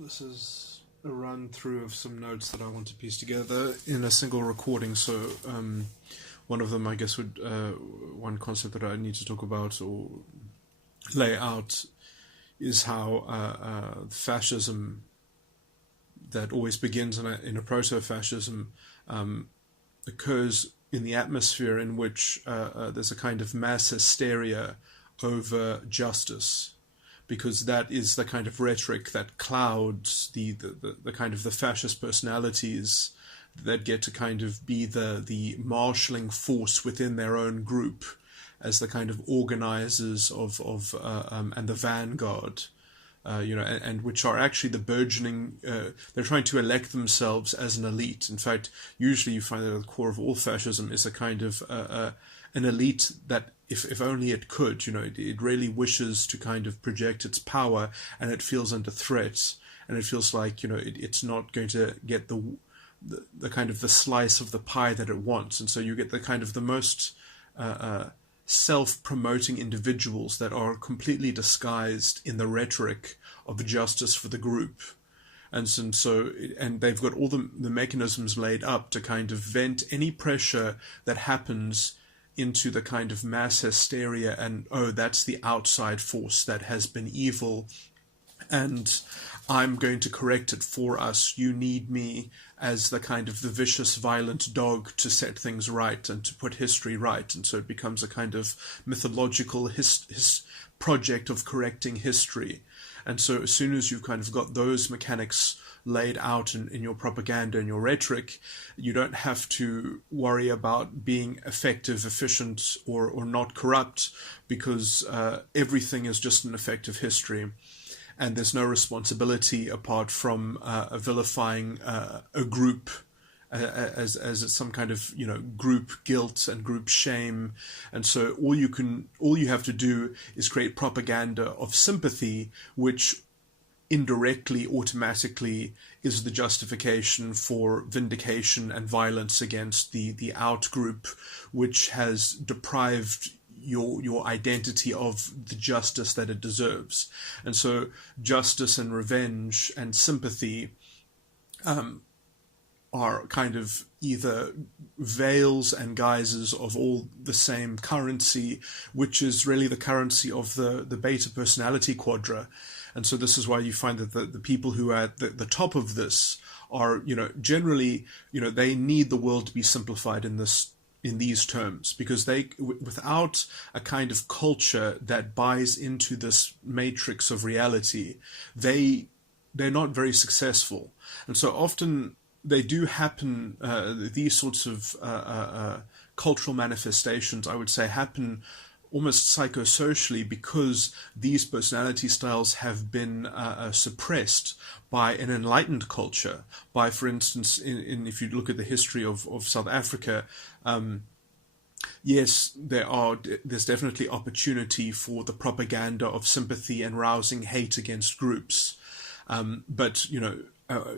This is a run through of some notes that I want to piece together in a single recording. So one of them, I guess, would one concept that I need to talk about or lay out is how fascism that always begins in a proto-fascism occurs in the atmosphere in which there's a kind of mass hysteria over justice, because that is the kind of rhetoric that clouds the kind of the fascist personalities that get to kind of be the marshalling force within their own group as the kind of organizers of and the vanguard, and which are actually the burgeoning. They're trying to elect themselves as an elite. In fact, usually you find that at the core of all fascism is a kind of an elite that, if only it could, it really wishes to kind of project its power, and it feels under threat, and it feels like it's not going to get the kind of the slice of the pie that it wants, and so you get the kind of the most self-promoting individuals that are completely disguised in the rhetoric of justice for the group. And they've got all the mechanisms laid up to kind of vent any pressure that happens into the kind of mass hysteria, and that's the outside force that has been evil, and I'm going to correct it for us. You need me as the kind of the vicious, violent dog to set things right and to put history right. And so it becomes a kind of mythological project of correcting history. And so as soon as you've kind of got those mechanics laid out in your propaganda and your rhetoric, you don't have to worry about being effective, efficient, or not corrupt, because everything is just an effective history. And there's no responsibility apart from vilifying a group as some kind of group guilt and group shame. And so all you have to do is create propaganda of sympathy, which indirectly, automatically is the justification for vindication and violence against the out group, which has deprived your identity of the justice that it deserves. And so justice and revenge and sympathy are kind of either veils and guises of all the same currency, which is really the currency of the beta personality quadra. And so this is why you find that the people who are at the top of this are, generally, they need the world to be simplified in these terms, because without a kind of culture that buys into this matrix of reality, they're not very successful. And so often they do happen, these sorts of cultural manifestations, I would say, happen almost psychosocially, because these personality styles have been suppressed by an enlightened culture. By, for instance, if you look at the history of South Africa, yes, there's definitely opportunity for the propaganda of sympathy and rousing hate against groups, but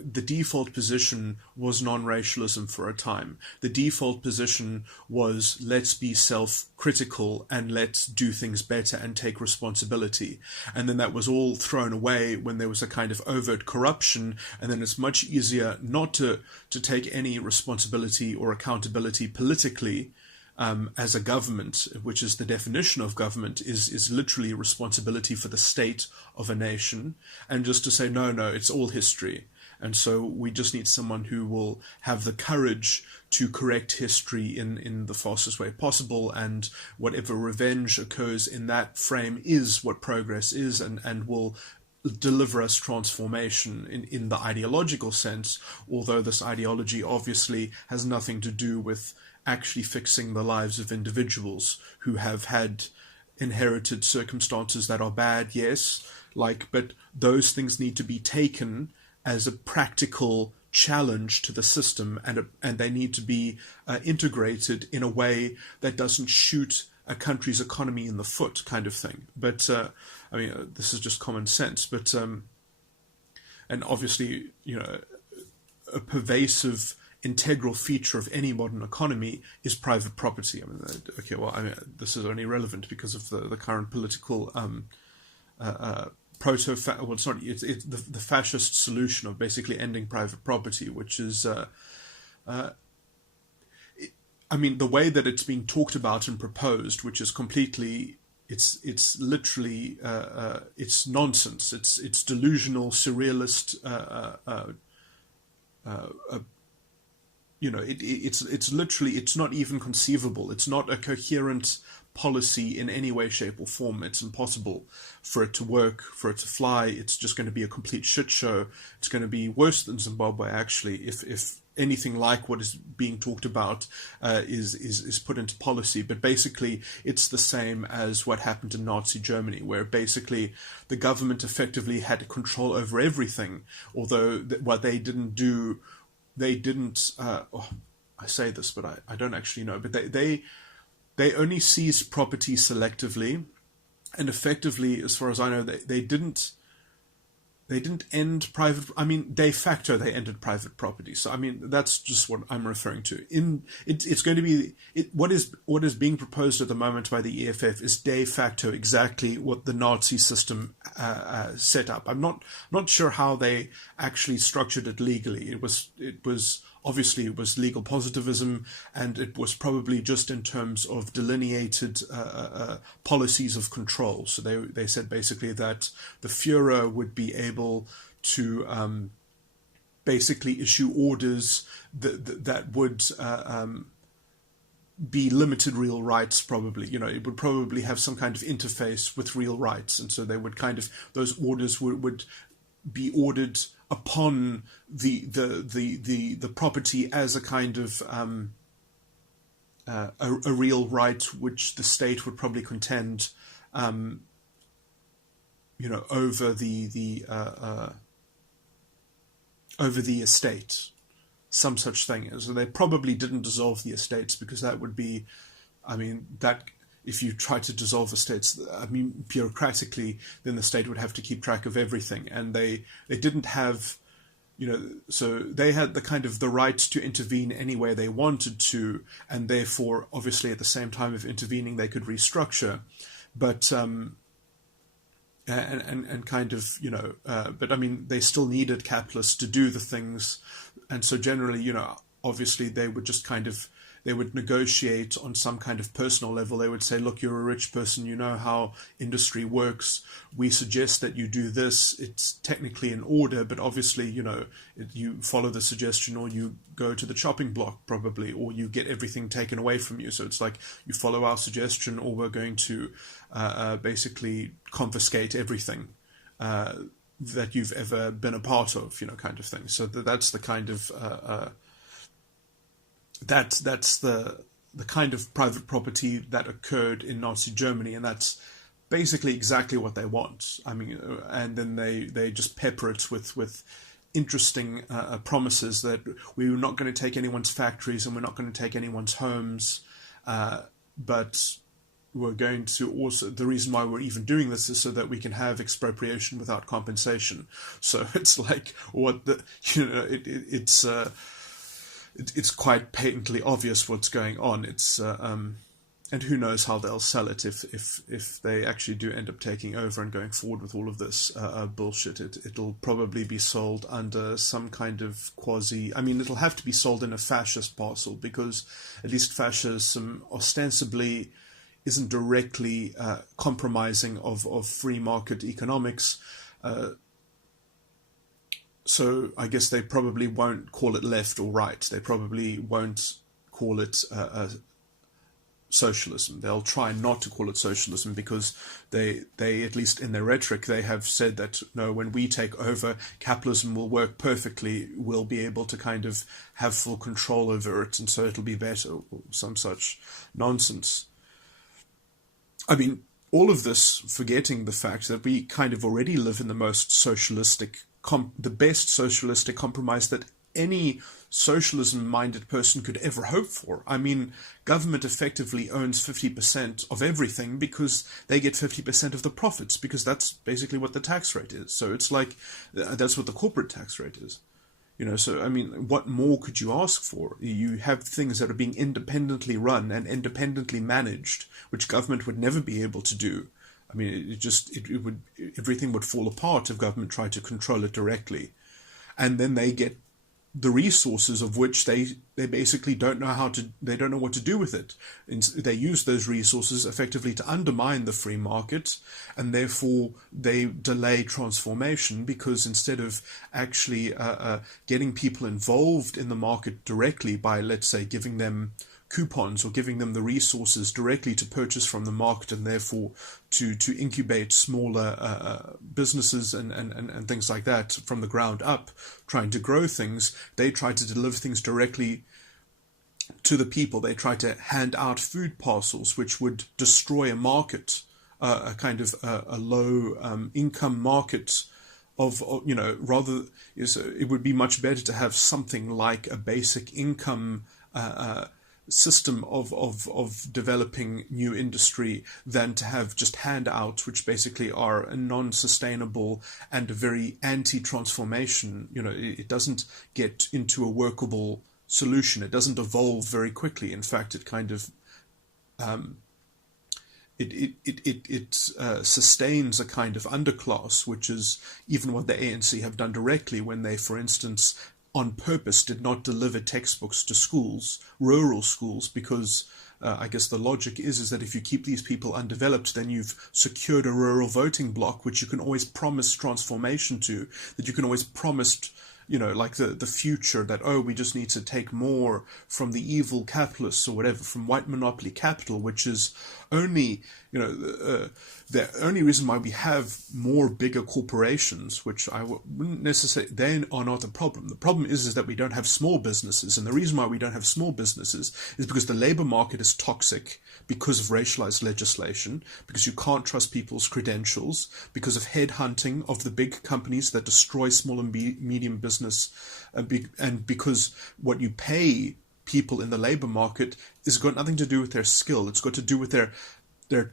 the default position was non-racialism for a time. The default position was, let's be self-critical and let's do things better and take responsibility. And then that was all thrown away when there was a kind of overt corruption, and then it's much easier not to take any responsibility or accountability politically, as a government, which is the definition of government, is literally responsibility for the state of a nation, and just to say, no, it's all history. And so we just need someone who will have the courage to correct history in the fastest way possible, and whatever revenge occurs in that frame is what progress is, and will deliver us transformation in the ideological sense, although this ideology obviously has nothing to do with actually fixing the lives of individuals who have had inherited circumstances that are bad, yes, but those things need to be taken as a practical challenge to the system, and they need to be integrated in a way that doesn't shoot a country's economy in the foot, kind of thing. But this is just common sense. But and obviously, a pervasive, integral feature of any modern economy is private property. This is only relevant because of the current political well, it's not, it's the fascist solution of basically ending private property, which is, I mean, the way that it's being talked about and proposed, which is completely, it's literally, it's nonsense. It's delusional, surrealist, it's literally, it's not even conceivable. It's not a coherent policy in any way, shape, or form. It's impossible for it to work, for it to fly. It's just going to be a complete shit show. It's going to be worse than Zimbabwe, actually, if anything like what is being talked about is put into policy. But basically, it's the same as what happened in Nazi Germany, where basically the government effectively had control over everything, although what they didn't do, they didn't, I say this, but I don't actually know, but they only seized property selectively, and effectively, as far as I know, they didn't end private. I mean, de facto, they ended private property. So, I mean, that's just what I'm referring to. It's going to be what is being proposed at the moment by the EFF is de facto exactly what the Nazi system set up. I'm not sure how they actually structured it legally. It was obviously it was legal positivism, and it was probably just in terms of delineated policies of control. So they said basically that the Führer would be able to basically issue orders that would be limited real rights, probably. It would probably have some kind of interface with real rights, and so they would those orders would be ordered upon the property as a kind of a real right, which the state would probably contend, over the estate, some such thing. So they probably didn't dissolve the estates, because that would be, I mean, that. If you try to dissolve estates, I mean, bureaucratically, then the state would have to keep track of everything. And they didn't have, so they had the right to intervene any way they wanted to, and therefore, obviously, at the same time of intervening, they could restructure. But, and but I mean, they still needed capitalists to do the things. And so generally, obviously, they would just they would negotiate on some kind of personal level. They would say, look, you're a rich person, you know how industry works. We suggest that you do this. It's technically in order, but obviously, you follow the suggestion, or you go to the chopping block probably, or you get everything taken away from you. So it's like, you follow our suggestion, or we're going to basically confiscate everything that you've ever been a part of, kind of thing. So that's the kind of... That's the kind of private property that occurred in Nazi Germany, and that's basically exactly what they want. I mean, and then they just pepper it with interesting promises that we're not going to take anyone's factories and we're not going to take anyone's homes, but we're going to also, the reason why we're even doing this is so that we can have expropriation without compensation. So it's like, it's quite patently obvious what's going on. It's and who knows how they'll sell it if they actually do end up taking over and going forward with all of this bullshit. It'll probably be sold under some kind of I mean, it'll have to be sold in a fascist parcel, because at least fascism ostensibly isn't directly compromising of free market economics. So I guess they probably won't call it left or right. They probably won't call it socialism. They'll try not to call it socialism, because they at least in their rhetoric, they have said that, no, when we take over, capitalism will work perfectly. We'll be able to kind of have full control over it, and so it'll be better, or some such nonsense. I mean, all of this forgetting the fact that we kind of already live in the most socialistic the best socialistic compromise that any socialism-minded person could ever hope for. I mean, government effectively owns 50% of everything, because they get 50% of the profits, because that's basically what the tax rate is. So it's like, that's what the corporate tax rate is. So, I mean, what more could you ask for? You have things that are being independently run and independently managed, which government would never be able to do. I mean, it would, everything would fall apart if government tried to control it directly. And then they get the resources of which they basically don't know they don't know what to do with it. And they use those resources effectively to undermine the free market, and therefore they delay transformation, because instead of actually getting people involved in the market directly by, let's say, giving them coupons or giving them the resources directly to purchase from the market, and therefore to incubate smaller businesses and things like that from the ground up, trying to grow things, they try to deliver things directly to the people. They try to hand out food parcels, which would destroy a market, a kind of a low income market of, you know, rather it would be much better to have something like a basic income system of developing new industry than to have just handouts, which basically are a non-sustainable and a very anti-transformation. You know, it doesn't get into a workable solution. It doesn't evolve very quickly. In fact, it kind of sustains a kind of underclass, which is even what the ANC have done directly when they, for instance, on purpose did not deliver textbooks to schools, rural schools, because I guess the logic is that if you keep these people undeveloped, then you've secured a rural voting bloc, which you can always promise transformation to, that you can always promise, you know, like the future, that, oh, we just need to take more from the evil capitalists or whatever, from white monopoly capital, which is only, you know, the only reason why we have more bigger corporations, which I wouldn't necessarily, they are not the problem. The problem is that we don't have small businesses. And the reason why we don't have small businesses is because the labor market is toxic because of racialized legislation, because you can't trust people's credentials, because of headhunting of the big companies that destroy small and medium business, and because what you pay people in the labor market has got nothing to do with their skill. It's got to do with their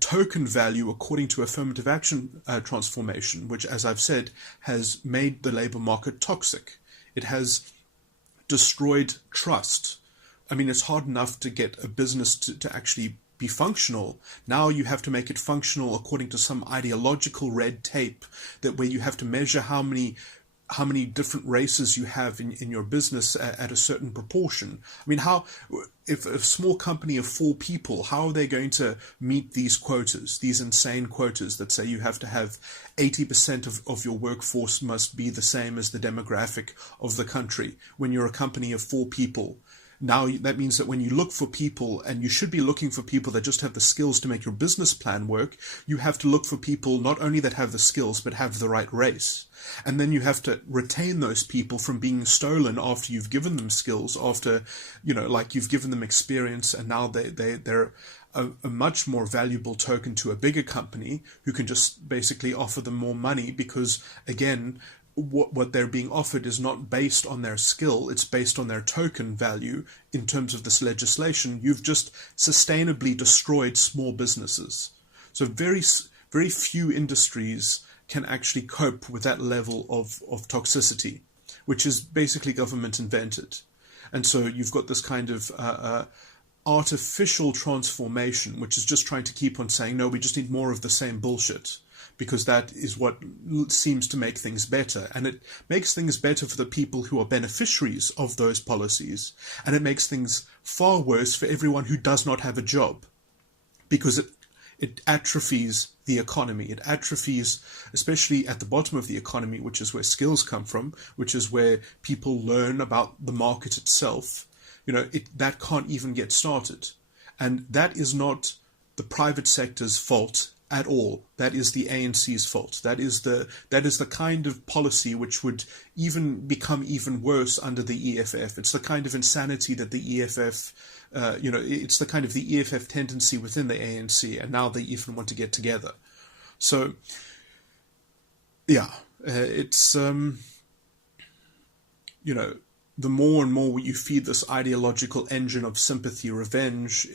token value according to affirmative action transformation, which, as I've said, has made the labor market toxic. It has destroyed trust. I mean, it's hard enough to get a business to actually be functional. Now you have to make it functional according to some ideological red tape, that where you have to measure how many different races you have in your business at a certain proportion. I mean, if a small company of 4 people, how are they going to meet these quotas, these insane quotas that say you have to have 80% of your workforce must be the same as the demographic of the country when you're a company of 4 people? Now, that means that when you look for people, and you should be looking for people that just have the skills to make your business plan work, you have to look for people not only that have the skills, but have the right race. And then you have to retain those people from being stolen after you've given them skills, after, you know, like you've given them experience, and now they're a much more valuable token to a bigger company who can just basically offer them more money, because, again, what they're being offered is not based on their skill, it's based on their token value. In terms of this legislation, you've just sustainably destroyed small businesses. So very few industries can actually cope with that level of toxicity, which is basically government invented. And so you've got this kind of artificial transformation, which is just trying to keep on saying, no, we just need more of the same bullshit, because that is what seems to make things better. And it makes things better for the people who are beneficiaries of those policies. And it makes things far worse for everyone who does not have a job, because it atrophies the economy. It atrophies, especially at the bottom of the economy, which is where skills come from, which is where people learn about the market itself. You know, that can't even get started. And that is not the private sector's fault at all. That is the ANC's fault. That is the kind of policy which would even become even worse under the EFF. It's the kind of insanity that the EFF, it's the kind of the EFF tendency within the ANC, and now they even want to get together. So, yeah, it's, the more and more you feed this ideological engine of sympathy, revenge,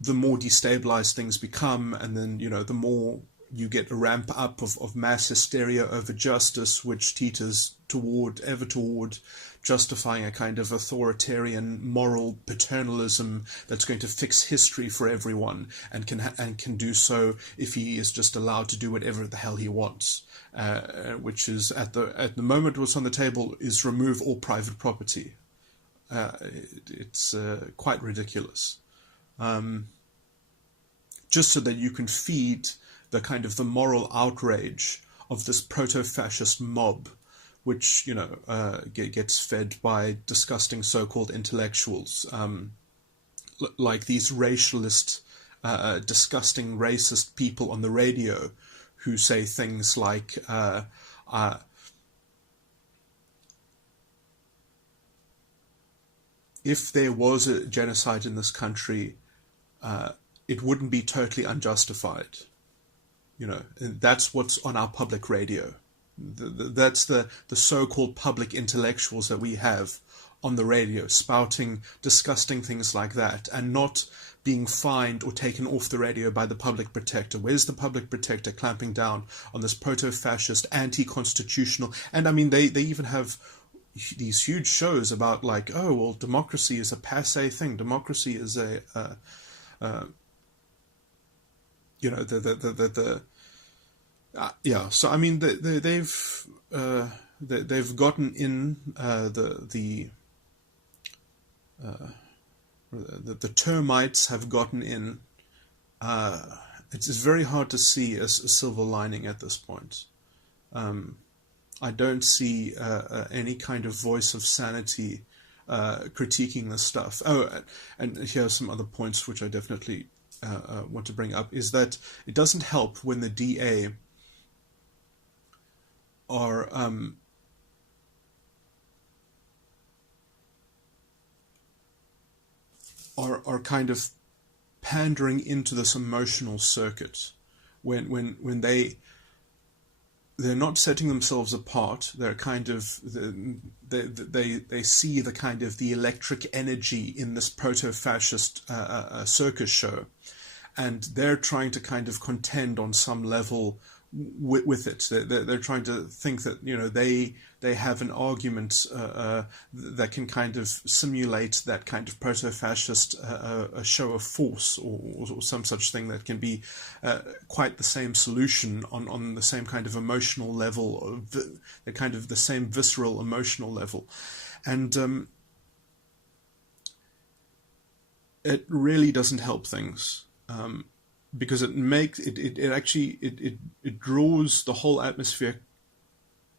the more destabilized things become, and then, the more you get a ramp up of mass hysteria over justice, which teeters toward justifying a kind of authoritarian moral paternalism that's going to fix history for everyone, and can do so if he is just allowed to do whatever the hell he wants, which is at the moment what's on the table is remove all private property. It's quite ridiculous. Just so that you can feed the kind of the moral outrage of this proto-fascist mob, which, gets fed by disgusting so-called intellectuals, like these racialist, disgusting racist people on the radio who say things like, if there was a genocide in this country, it wouldn't be totally unjustified. And that's what's on our public radio. That's the so-called public intellectuals that we have on the radio spouting disgusting things like that, and not being fined or taken off the radio by the public protector. Where's the public protector clamping down on this proto-fascist, anti-constitutional? And I mean, they even have these huge shows about like, oh, well, democracy is a passé thing. Democracy is So I mean, they've gotten in the termites have gotten in. It's very hard to see a silver lining at this point. I don't see any kind of voice of sanity critiquing this stuff. Oh, and here are some other points which I definitely want to bring up, is that it doesn't help when the DA are kind of pandering into this emotional circuit when they're not setting themselves apart. They're kind of they see the kind of the electric energy in this proto-fascist circus show, and they're trying to kind of contend on some level with it. They're trying to think that they have an argument that can kind of simulate that kind of proto-fascist a show of force or some such thing that can be quite the same solution on the same kind of emotional level, the kind of the same visceral emotional level, and it really doesn't help things. Because it actually draws the whole atmosphere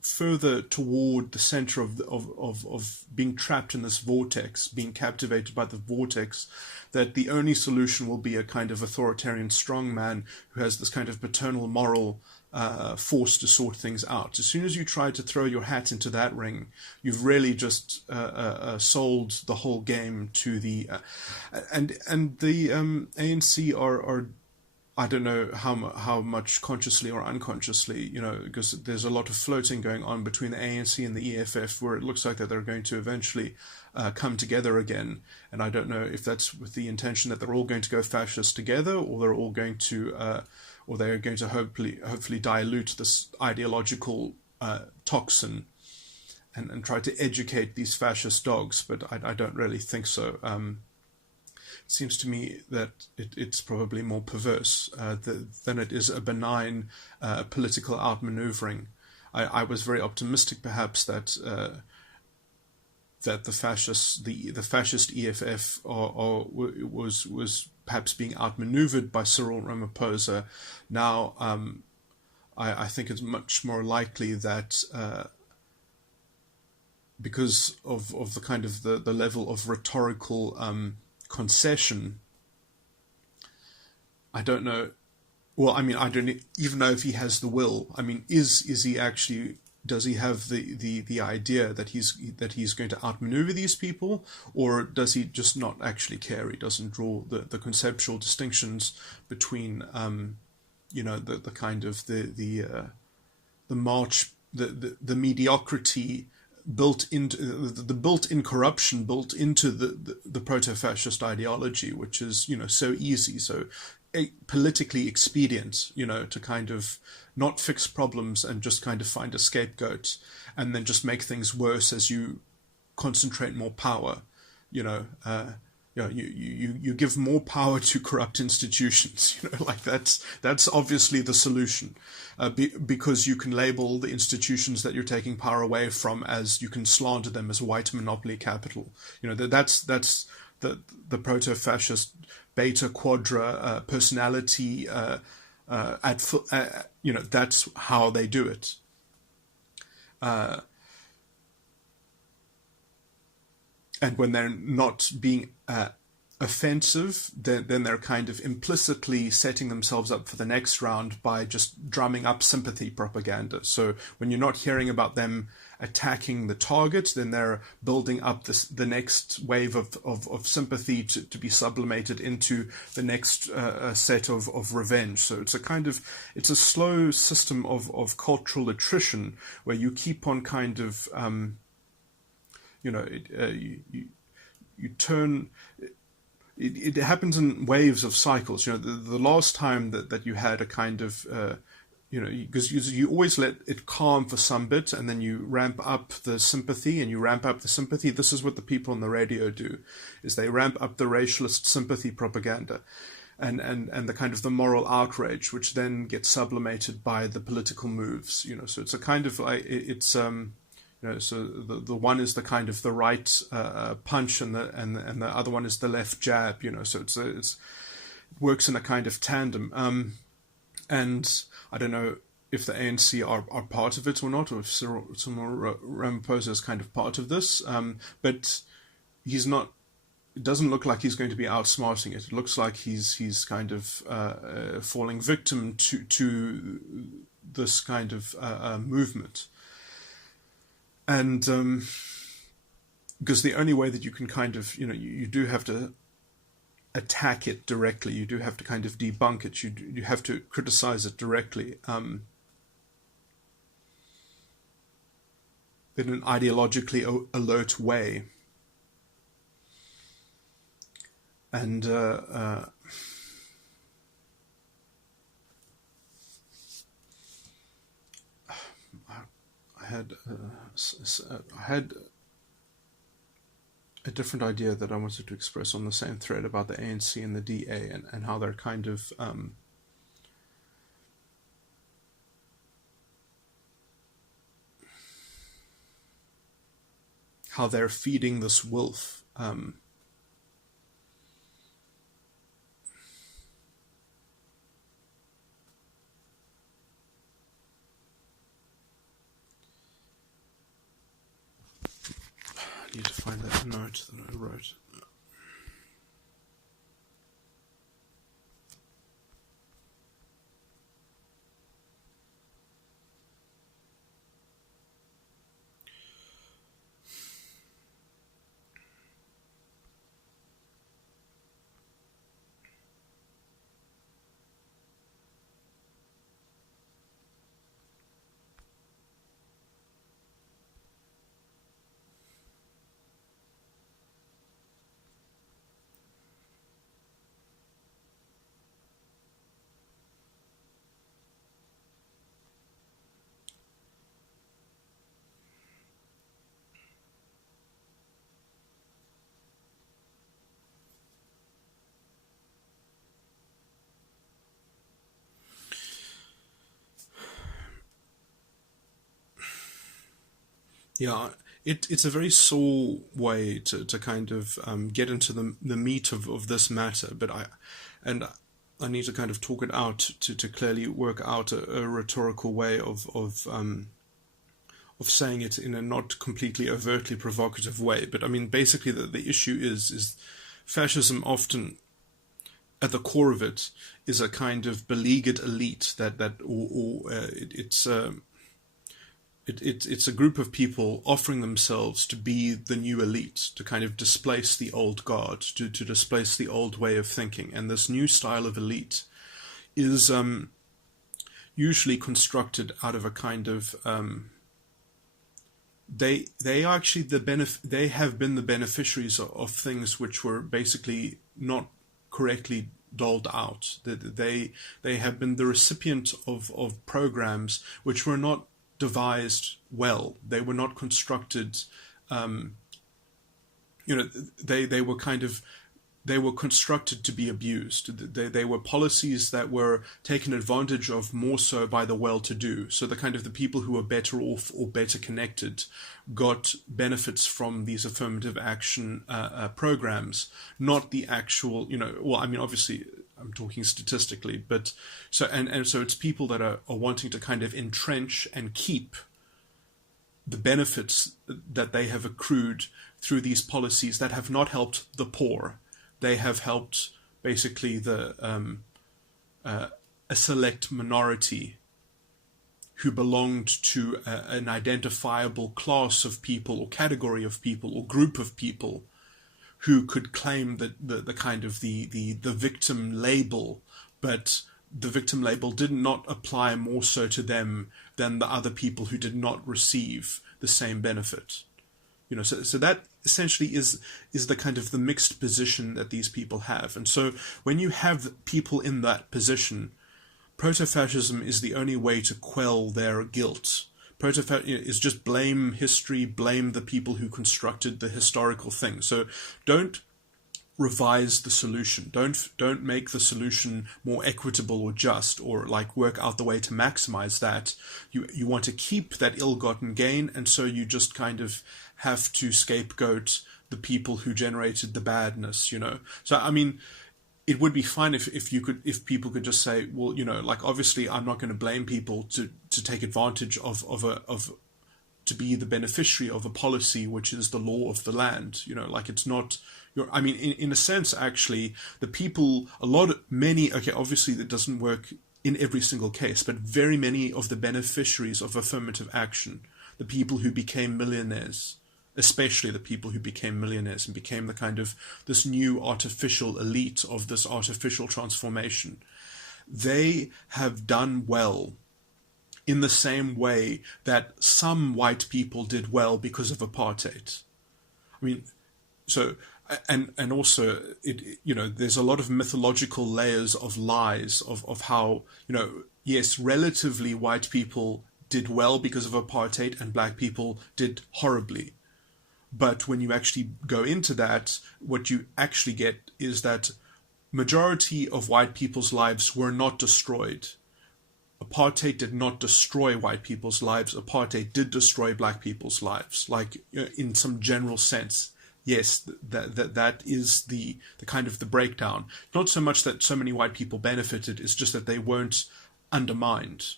further toward the center of being trapped in this vortex, being captivated by the vortex, that the only solution will be a kind of authoritarian strongman who has this kind of paternal moral force to sort things out. As soon as you try to throw your hat into that ring, you've really just sold the whole game to the and the ANC are I don't know how much consciously or unconsciously, because there's a lot of floating going on between the ANC and the EFF, where it looks like that they're going to eventually come together again. And I don't know if that's with the intention that they're all going to go fascist together, or they're all going to, or they're going to hopefully dilute this ideological toxin and try to educate these fascist dogs. But I don't really think so. It seems to me that it's probably more perverse than it is a benign political outmaneuvering. I was very optimistic, perhaps, that the fascist EFF was perhaps being outmaneuvered by Cyril Ramaphosa. Now, I think it's much more likely that because of the kind of the level of rhetorical concession, I don't know. Well, I mean, I don't even know if he has the will. I mean, is he actually? Does he have the idea that he's going to outmaneuver these people, or does he just not actually care? He doesn't draw the conceptual distinctions between the kind of the march, the mediocrity built into the built-in corruption built into the proto-fascist ideology, which is so easy. So politically expedient, to kind of not fix problems and just kind of find a scapegoat and then just make things worse as you concentrate more power. You give more power to corrupt institutions. Like that's obviously the solution, because you can label the institutions that you're taking power away from as, you can slander them as white monopoly capital. That's the proto-fascist beta quadra personality. That's how they do it. And when they're not being offensive, then they're kind of implicitly setting themselves up for the next round by just drumming up sympathy propaganda. So when you're not hearing about them attacking the target, then they're building up the next wave of sympathy to be sublimated into the next set of revenge. So it's a slow system of cultural attrition where you keep on kind of you turn. It happens in waves of cycles. The last time that you had a kind of, because you always let it calm for some bit, and then you ramp up the sympathy, and you ramp up the sympathy. This is what the people on the radio do, is they ramp up the racialist sympathy propaganda, and the kind of the moral outrage, which then gets sublimated by the political moves. So it's a kind of like so the one is the kind of the right punch, and the other one is the left jab. So it works in a kind of tandem. And I don't know if the ANC are part of it or not, or if Cyril Ramaphosa is kind of part of this. But he's not. It doesn't look like he's going to be outsmarting it. It looks like he's kind of falling victim to this kind of movement. And because the only way that you can kind of, you do have to attack it directly. You do have to kind of debunk it. You have to criticize it directly in an ideologically alert way. And I had a different idea that I wanted to express on the same thread about the ANC and the DA, and how they're kind of how they're feeding this wolf. I need to find that note that I wrote. Yeah, it's a very sore way to kind of get into the meat of this matter, but I need to kind of talk it out to clearly work out a rhetorical way of saying it in a not completely overtly provocative way. But I mean, basically the issue is fascism often, at the core of it, is a kind of beleaguered elite it's a group of people offering themselves to be the new elite, to kind of displace the old guard, to displace the old way of thinking. And this new style of elite is usually constructed out of a kind of they actually they have been the beneficiaries of things which were basically not correctly doled out. They have been the recipient of programs which were not devised well. They were not constructed. They were constructed to be abused. They were policies that were taken advantage of more so by the well-to-do. So the people who were better off or better connected got benefits from these affirmative action programs, not the actual, obviously I'm talking statistically, but so it's people that are wanting to kind of entrench and keep the benefits that they have accrued through these policies that have not helped the poor. They have helped basically a select minority who belonged to an identifiable class of people or category of people or group of people who could claim the victim label, but the victim label did not apply more so to them than the other people who did not receive the same benefit. So that essentially is the mixed position that these people have. And so when you have people in that position, proto-fascism is the only way to quell their guilt. Is just blame history, blame the people who constructed the historical thing. So don't revise the solution. Don't make the solution more equitable or just, or work out the way to maximize that. You want to keep that ill-gotten gain, and so you just kind of have to scapegoat the people who generated the badness. So I mean, it would be fine if people could just say, well, obviously I'm not going to blame people to take advantage to be the beneficiary of a policy which is the law of the land. It's not in a sense, actually, the people, obviously that doesn't work in every single case, but very many of the beneficiaries of affirmative action, the people who became millionaires, especially the people who became millionaires and became this new artificial elite of this artificial transformation, they have done well in the same way that some white people did well because of apartheid. And also, there's a lot of mythological layers of lies of how, yes, relatively white people did well because of apartheid and black people did horribly. But when you actually go into that, what you actually get is that majority of white people's lives were not destroyed. Apartheid did not destroy white people's lives. Apartheid did destroy black people's lives, in some general sense. Yes, that is the breakdown. Not so much that so many white people benefited, it's just that they weren't undermined.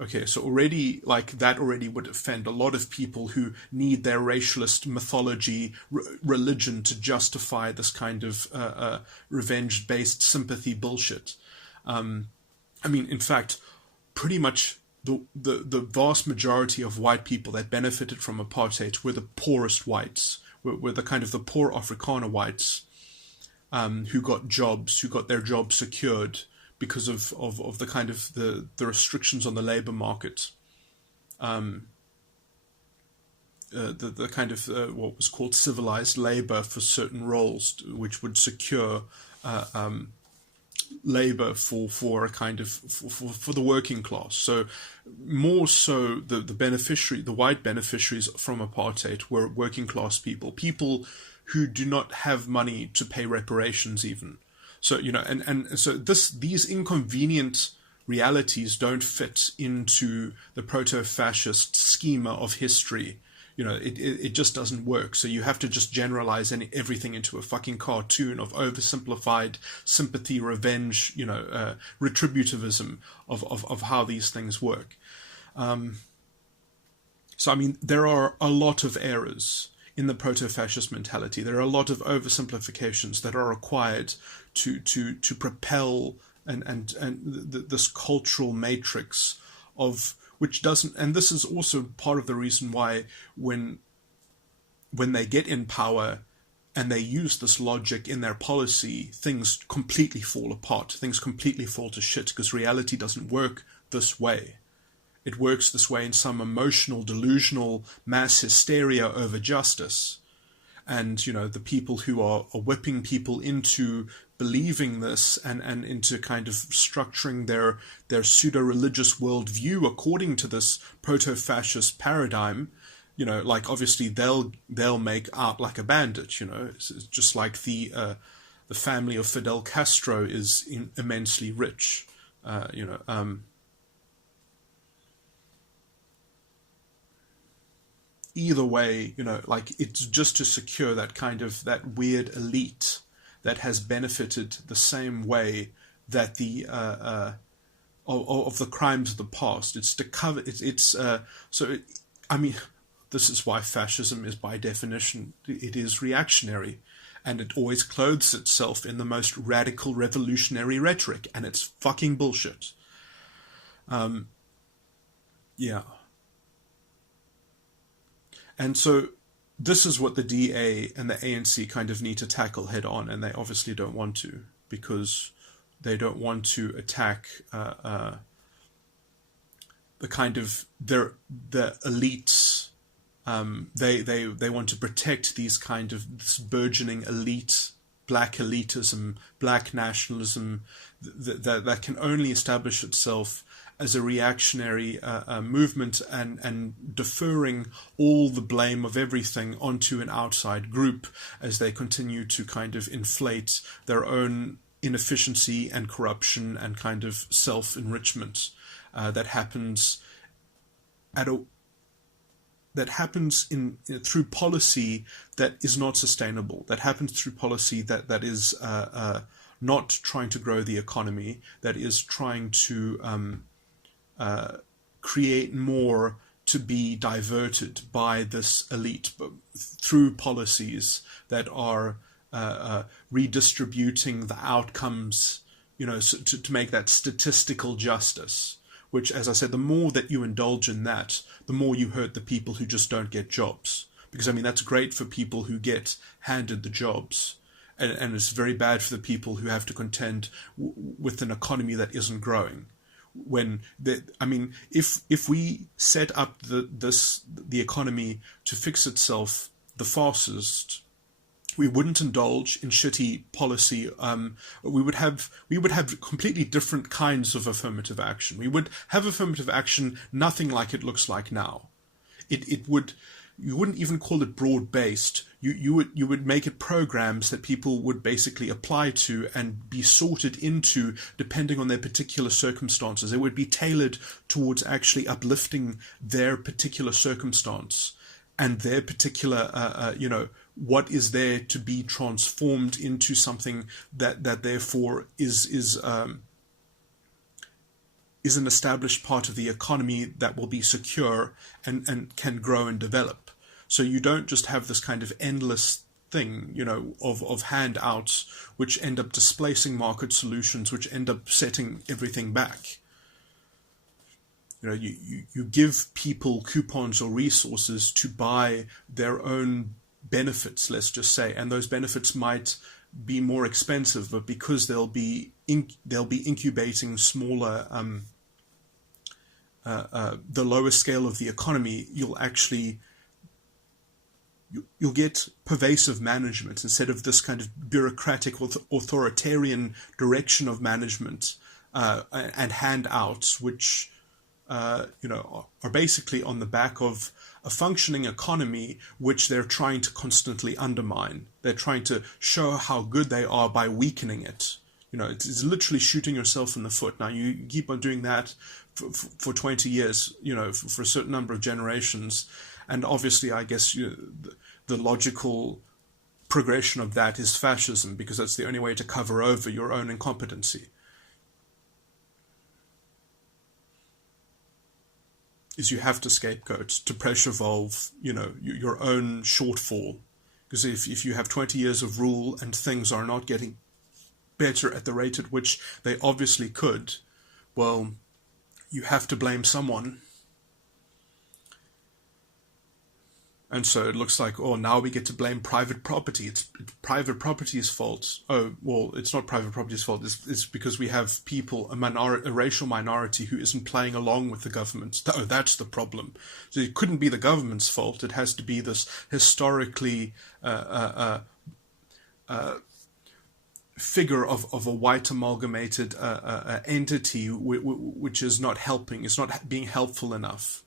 Okay, so already, that already would offend a lot of people who need their racialist mythology, religion to justify this kind of revenge-based sympathy bullshit. In fact, pretty much the vast majority of white people that benefited from apartheid were the poorest whites, were the poor Afrikaner whites who got jobs, who got their jobs secured because of the restrictions on the labor market. What was called civilized labor for certain roles, which would secure labor for the working class. So more so the white beneficiaries from apartheid were working class people who do not have money to pay reparations even. So so these inconvenient realities don't fit into the proto-fascist schema of history. It just doesn't work. So you have to just generalize everything into a fucking cartoon of oversimplified sympathy, revenge, retributivism of how these things work. There are a lot of errors in the proto-fascist mentality. There are a lot of oversimplifications that are required to propel and this cultural matrix of which doesn't, and this is also part of the reason why when they get in power and they use this logic in their policy, things completely fall apart, things completely fall to shit, because reality doesn't work this way. It works this way in some emotional, delusional mass hysteria over justice. and the people who are whipping people into believing this and into kind of structuring their pseudo-religious worldview according to this proto-fascist paradigm, like obviously they'll make out like a bandit. It's just like the family of Fidel Castro is immensely rich. Either way, like it's just to secure that kind of that weird elite that has benefited the same way that the of the crimes of the past. It's to cover. I mean, this is why fascism is by definition it is reactionary, and it always clothes itself in the most radical revolutionary rhetoric, and it's fucking bullshit. Yeah. And so this is what the DA and the ANC kind of need to tackle head on, and they obviously don't want to, because they don't want to attack the kind of the elites. They want to protect these kind of this burgeoning elite, black elitism, black nationalism that can only establish itself as a reactionary movement and deferring all the blame of everything onto an outside group as they continue to kind of inflate their own inefficiency and corruption and kind of self-enrichment that happens through policy that is not sustainable, that happens through policy that is not trying to grow the economy, that is trying to create more to be diverted by this elite through policies that are redistributing the outcomes, to make that statistical justice, which, as I said, the more that you indulge in that, the more you hurt the people who just don't get jobs. Because, I mean, that's great for people who get handed the jobs, and it's very bad for the people who have to contend with an economy that isn't growing. If we set up the economy to fix itself the fastest, we wouldn't indulge in shitty policy. We would have completely different kinds of affirmative action. We would have affirmative action nothing like it looks like now. You wouldn't even call it broad-based. You would make it programs that people would basically apply to and be sorted into depending on their particular circumstances. They would be tailored towards actually uplifting their particular circumstance and their particular, what is there to be transformed into something that therefore is an established part of the economy that will be secure and can grow and develop. So you don't just have this kind of endless thing, of handouts which end up displacing market solutions, which end up setting everything back. You give people coupons or resources to buy their own benefits, let's just say, and those benefits might be more expensive, but because they'll be incubating smaller, the lower scale of the economy, you'll get pervasive management instead of this kind of bureaucratic authoritarian direction of management and handouts, which are basically on the back of a functioning economy which they're trying to constantly undermine. They're trying to show how good they are by weakening it. It's literally shooting yourself in the foot. Now, you keep on doing that for 20 years, for a certain number of generations. And obviously, I guess the logical progression of that is fascism, because that's the only way to cover over your own incompetency. Is you have to scapegoat, to pressure valve, your own shortfall. Because if you have 20 years of rule and things are not getting better at the rate at which they obviously could, well, you have to blame someone. And so it looks like, oh, now we get to blame private property. It's private property's fault. Oh, well, it's not private property's fault. It's because we have people, a racial minority who isn't playing along with the government. Oh, that's the problem. So it couldn't be the government's fault. It has to be this historically figure of a white amalgamated entity which is not helping. It's not being helpful enough.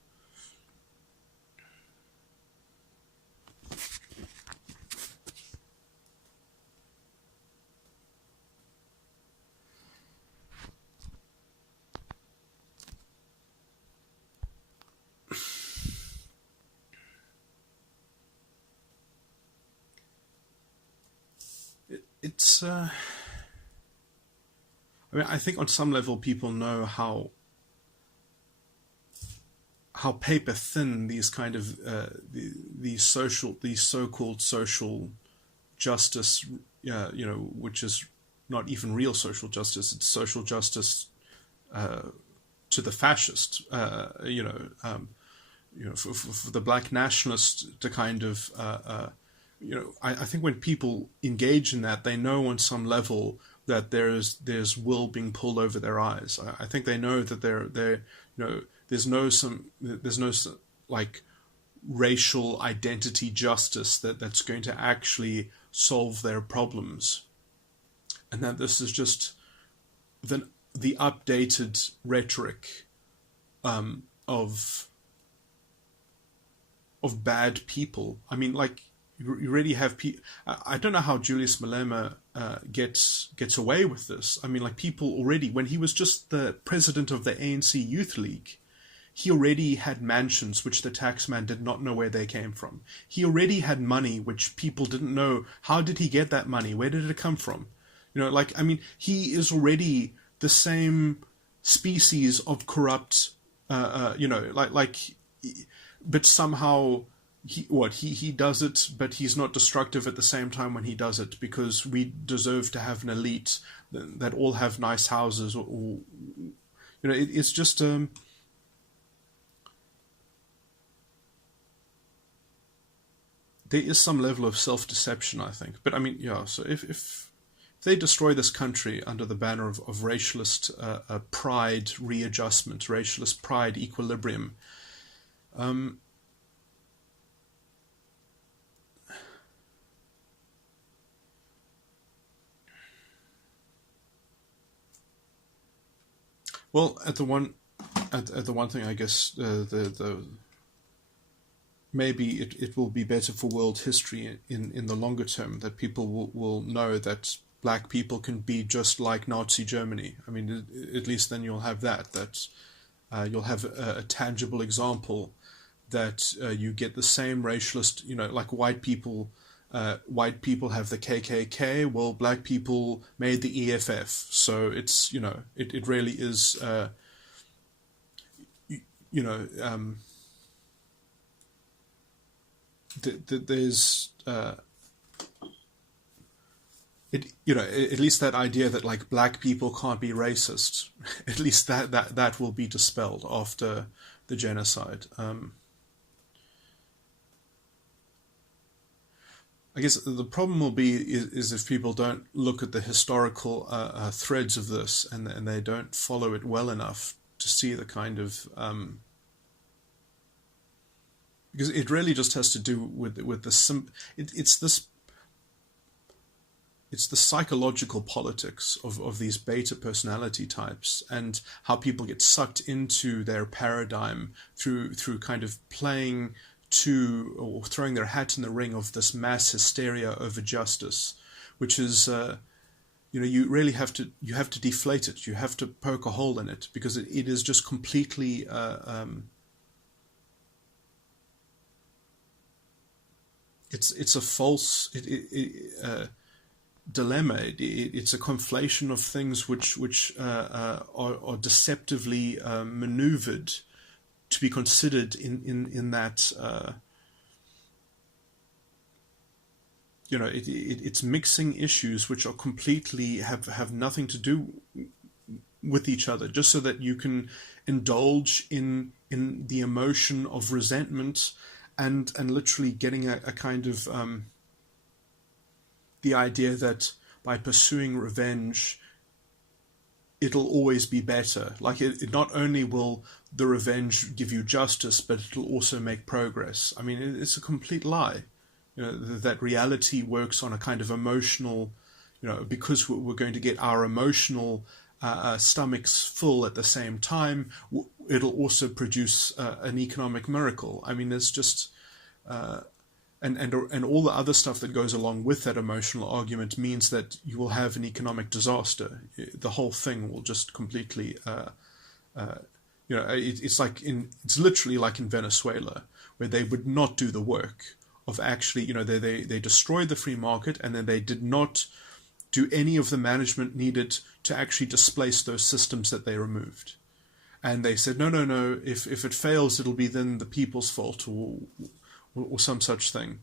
It's I mean, I think on some level people know how paper thin these kind of these so-called social justice, which is not even real social justice. It's social justice to the fascist, for the black nationalist to kind of. I think when people engage in that, they know on some level that there's wool being pulled over their eyes. I think they know that there's no like racial identity justice that's going to actually solve their problems, and that this is just the updated rhetoric of bad people. I mean, like. You really have people. I don't know how Julius Malema gets away with this. I mean, like people already, when he was just the president of the ANC Youth League, he already had mansions which the taxman did not know where they came from. He already had money which people didn't know. How did he get that money? Where did it come from? I mean, he is already the same species of corrupt. But somehow. He does it, but he's not destructive at the same time when he does it, because we deserve to have an elite that all have nice houses, or it's just there is some level of self-deception, I think. But I mean, yeah. So if they destroy this country under the banner of racialist pride readjustment, racialist pride equilibrium. Well, at the one thing, I guess maybe it will be better for world history in the longer term, that people will know that black people can be just like Nazi Germany. I mean, at least then you'll have that you'll have a tangible example that you get the same racialist, like white people have the KKK. Well, black people made the EFF. So it's, it really is, there's, at least that idea that like black people can't be racist, at least that will be dispelled after the genocide. I guess the problem will be is if people don't look at the historical threads of this, and they don't follow it well enough to see the kind of because it really just has to do with it's the psychological politics of these beta personality types, and how people get sucked into their paradigm through kind of playing to, or throwing their hat in the ring of this mass hysteria over justice, which is you really have to deflate it. You have to poke a hole in it, because it is just completely it's a false dilemma. It's a conflation of things which are deceptively maneuvered to be considered in that it's mixing issues which are completely have nothing to do with each other, just so that you can indulge in the emotion of resentment and literally getting a kind of the idea that by pursuing revenge, it'll always be better. Like it not only will the revenge give you justice, but it'll also make progress. I mean, it's a complete lie. That reality works on a kind of emotional, because we're going to get our emotional stomachs full at the same time, it'll also produce an economic miracle. I mean, there's just and all the other stuff that goes along with that emotional argument means that you will have an economic disaster. The whole thing will just completely, it's literally like in Venezuela, where they would not do the work of actually, they destroyed the free market, and then they did not do any of the management needed to actually displace those systems that they removed. And they said, no, if it fails, it'll be then the people's fault, or some such thing.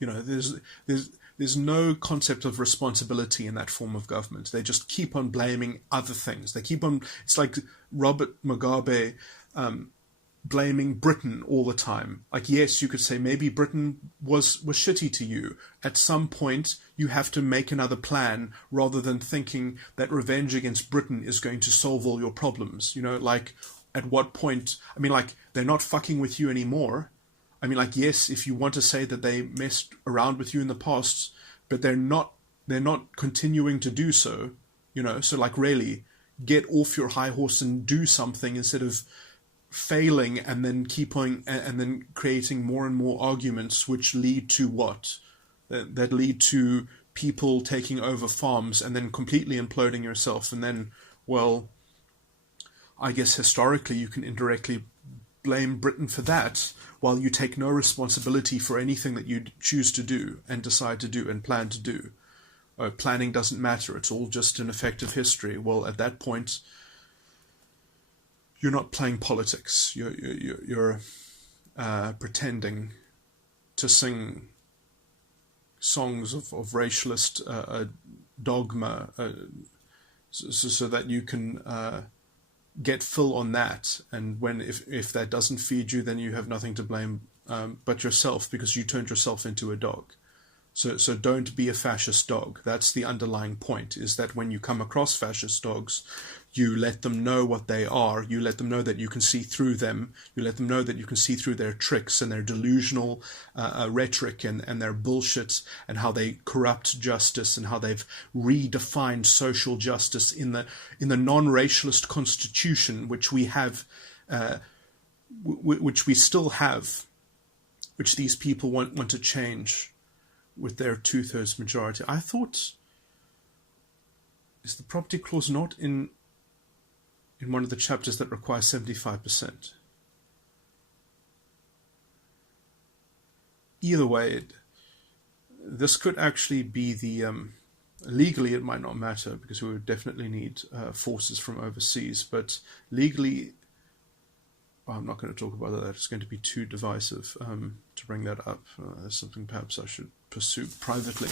There's no concept of responsibility in that form of government. They just keep on blaming other things. It's like Robert Mugabe blaming Britain all the time. Like, yes, you could say maybe Britain was shitty to you. At some point, you have to make another plan rather than thinking that revenge against Britain is going to solve all your problems. Like, at what point? I mean, like, they're not fucking with you anymore. I mean, like, yes, if you want to say that they messed around with you in the past, but they're not continuing to do so, so like, really get off your high horse and do something instead of failing and then keep on and then creating more and more arguments which lead to what? That lead to people taking over farms and then completely imploding yourself. And then, well, I guess historically you can indirectly blame Britain for that, while you take no responsibility for anything that you choose to do and decide to do and plan to do. Planning doesn't matter. It's all just an effect of history. Well, at that point, you're not playing politics. You're pretending to sing songs of racialist dogma, so that you can get full on that. And if that doesn't feed you, then you have nothing to blame but yourself, because you turned yourself into a dog. So don't be a fascist dog. That's the underlying point, is that when you come across fascist dogs, you let them know what they are. You let them know that you can see through them. You let them know that you can see through their tricks and their delusional rhetoric and their bullshit, and how they corrupt justice, and how they've redefined social justice in the non-racialist constitution, which we have, which we still have, which these people want to change with their 2/3 majority. I thought, is the property clause not in one of the chapters that requires 75%? Either way, this could actually be the legally it might not matter, because we would definitely need forces from overseas, but legally, I'm not going to talk about that. It's going to be too divisive to bring that up. That's something perhaps I should pursue privately.